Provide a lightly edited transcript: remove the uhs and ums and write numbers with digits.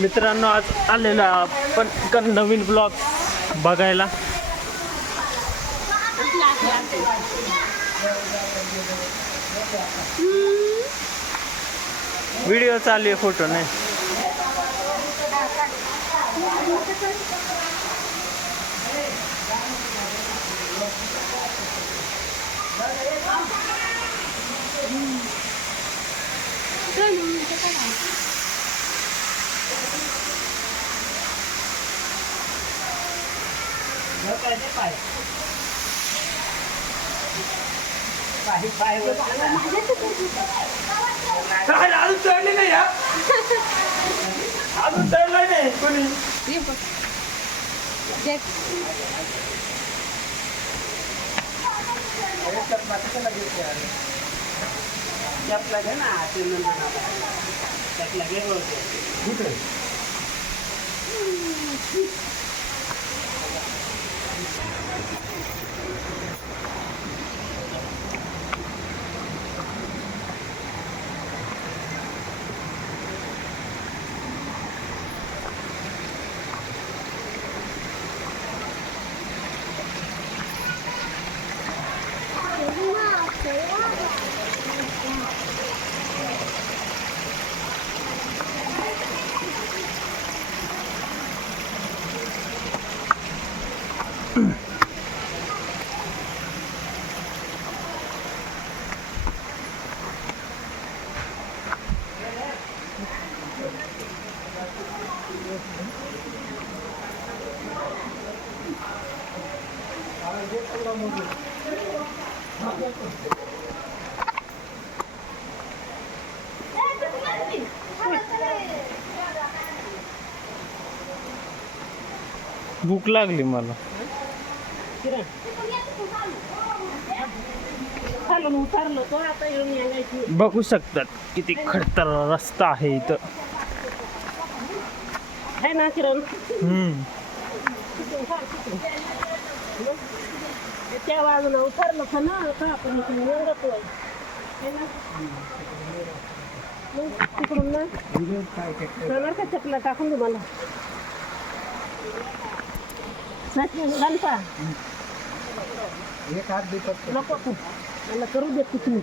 मित्रांनो, आज आलेलो आपण नवीन ब्लॉग बघायला. व्हिडिओ चालू आहे, फोटो नाही. अजून चढले नाही, अजून चढलं नाही कोणी. भूक लागली मला. बघू शकतात किती खडतर रस्ता आहे इथं. त्या बाजूला उतरलं का ना का आपण इकडे निघतोय तिकडून ना जाणार का चपला टाकून तुम्हाला घालता नको तू मला करू देत तुम्ही